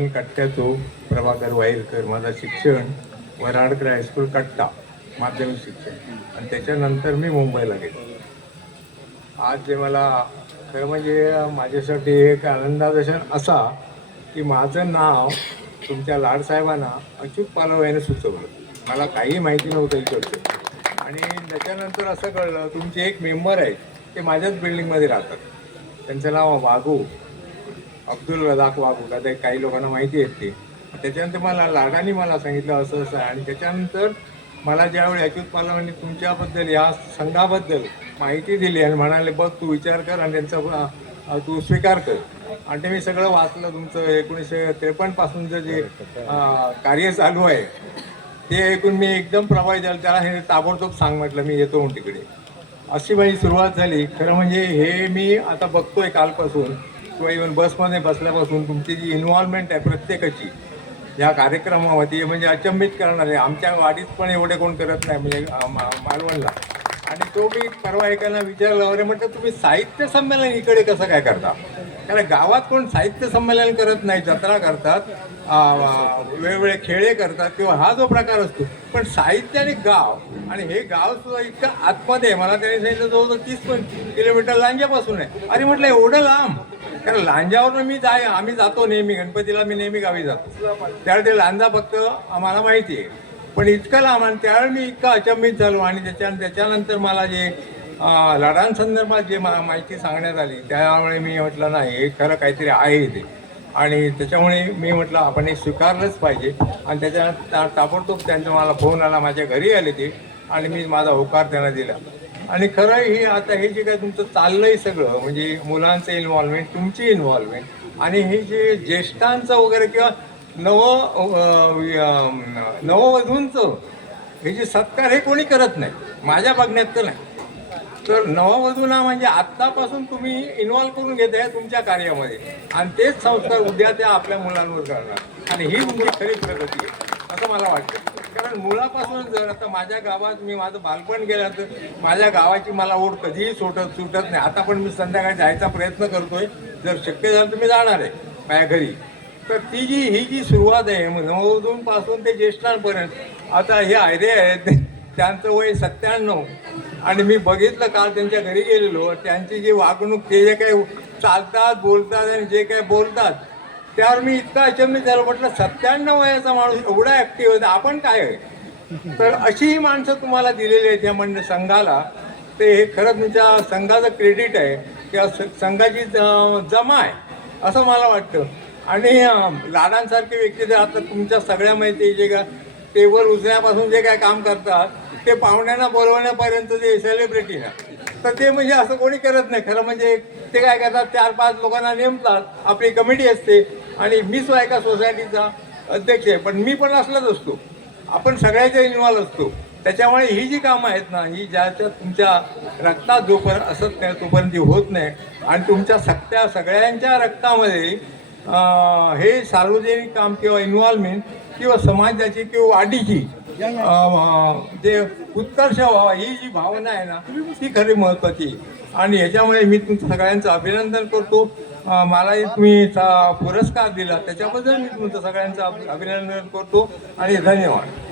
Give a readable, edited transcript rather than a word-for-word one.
मी कट्ट्याचो प्रभाकर वाईरकर. माझं शिक्षण वराडकर हायस्कूल कट्टा माध्यमिक शिक्षण, आणि त्याच्यानंतर मी मुंबईला गेलो. आज जे मला खरं म्हणजे माझ्यासाठी एक आनंदाचा क्षण असा की माझं नाव तुमच्या लाडसाहेबांना अच्युत पालव याने सुचवलं. मला काही माहिती नव्हतं इकडचं, आणि त्याच्यानंतर असं कळलं तुमचे एक मेंबर आहेत ते माझ्याच बिल्डिंगमध्ये राहतात. त्यांचं नाव वाघू, अब्दुल रजाक वाघू, का काही लोकांना माहिती आहेत ते. त्याच्यानंतर मला लाडाने मला सांगितलं असं असं आहे, आणि त्याच्यानंतर मला ज्यावेळी अच्युत पालवांनी तुमच्याबद्दल या संघाबद्दल माहिती दिली आणि म्हणाले बघ तू विचार कर आणि त्यांचा तू स्वीकार कर, आणि ते मी सगळं वाचलं. तुमचं 1953पासूनचं जे कार्य चालू आहे ते ऐकून मी एकदम प्रभावित झालो. त्याला हे ताबडतोब सांग म्हटलं, मी येतो म्हणून तिकडे. अशी माझी सुरुवात झाली. खरं म्हणजे हे मी आता बघतोय कालपासून किंवा इव्हन बसमध्ये बसल्यापासून तुमची जी इन्व्हॉल्वमेंट आहे प्रत्येकाची या कार्यक्रमामध्ये म्हणजे अचंबित करणार आहे. आमच्या वाडीत पण एवढे कोण करत नाही म्हणजे मालवणला. आणि तो मी परवा एकाला विचारलं, अरे म्हटलं तुम्ही साहित्य संमेलन इकडे कसं काय करता? कारण गावात कोण साहित्य संमेलन करत नाही, जत्रा करतात, वेगवेगळे खेळे करतात किंवा हा जो प्रकार असतो. पण साहित्य आणि गाव, आणि हे गाव सुद्धा इतकं आतमध्ये आहे. मला त्यांनी सांगितलं जवळजवळ 30 किलोमीटर लांजापासून आहे. अरे म्हटलं एवढं लांब? कारण लांजावरून आम्ही जातो नेहमी, गणपतीला मी नेहमी गावी जातो. त्यावेळी ते लांजा फक्त आम्हाला माहिती आहे, पण इतकं लांब. आणि त्यावेळी मी इतका अचंबित झालो. आणि त्याच्यानंतर मला जे लढांसंदर्भात जे माहिती सांगण्यात आली त्यामुळे मी म्हटलं नाही हे खरं काहीतरी आहे ते. आणि त्याच्यामुळे मी म्हटलं आपण हे स्वीकारलंच पाहिजे. आणि त्याच्या ताबडतोब त्यांचा मला फोन आला, माझ्या घरी आले ते, आणि मी माझा होकार त्यांना दिला. आणि खरं हे आता हे जे काय तुमचं चाललंय सगळं म्हणजे मुलांचं इन्व्हॉल्वमेंट, तुमची इन्व्हॉल्वमेंट, आणि हे जे ज्येष्ठांचं वगैरे किंवा नववधूंचं हे जे सत्कार हे कोणी करत नाही माझ्या बघण्यात तर नाही. तर नववधूंना म्हणजे आत्तापासून तुम्ही इन्व्हॉल्व करून घेताय तुमच्या कार्यामध्ये, आणि तेच संस्कार उद्या त्या आपल्या मुलांवर करणार. आणि ही तुमची खरी प्रगती आहे असं मला वाटतं. कारण मुलापासून जर आता माझ्या गावात मी माझं बालपण गेलं तर माझ्या गावाची मला ओढ कधीही सुटत नाही. आता पण मी संध्याकाळी जायचा प्रयत्न करतोय, जर शक्य झालं तर मी जाणार आहे माझ्या घरी. तर ही जी सुरुवात आहे नववधूंपासून ते ज्येष्ठांपर्यंत. आता हे आयरे आहेत त्यांचं वय 97, आणि मी बघितलं काल त्यांच्या घरी गेलेलो. त्यांची जी वागणूक, ते जे काही चालतात बोलतात आणि जे काही बोलतात त्यावर मी इतका अचंबित झालो. म्हटलं 97 वयाचा माणूस एवढा ॲक्टिव्ह होता, आपण काय आहे? तर अशी ही माणसं तुम्हाला दिलेली आहेत या संघाला. ते हे खरं तुमच्या संघाचं क्रेडिट आहे किंवा संघाची जमा आहे असं मला वाटतं. आणि लाडांसारखे व्यक्ती जर आता तुमच्या सगळ्या माहिती जे का टेबल उचलण्यापासून जे काय काम करतात ते पाहुण्यांना बोलवण्यापर्यंत जे सेलिब्रिटी ना, तर ते म्हणजे असं कोणी करत नाही. खरं म्हणजे ते काय करतात, 4-5 लोकांना नेमतात, आपली कमिटी असते, आणि मी सुद्धा एका सोसायटीचा अध्यक्ष आहे, पण मी पण असलाच असतो. आपण सगळ्याच्या इन्व्हॉल्व असतो. त्याच्यामुळे ही जी कामं आहेत ना, ही ज्याच्यात तुमच्या रक्तात जोपर्यंत असत नाही तोपर्यंत ती होत नाही. आणि तुमच्या सगळ्यांच्या रक्तामध्ये हे सार्वजनिक काम किंवा इन्व्हॉल्वमेंट किंवा समाजाची किंवा वाढीची जे उत्कर्ष व्हावा ही जी भावना आहे ना ती खरी महत्त्वाची. आणि ह्याच्यामुळे मी तुमचं सगळ्यांचं अभिनंदन करतो. मलाही तुम्ही पुरस्कार दिला त्याच्याबद्दल मी तुमचं सगळ्यांचं अभिनंदन करतो आणि धन्यवाद.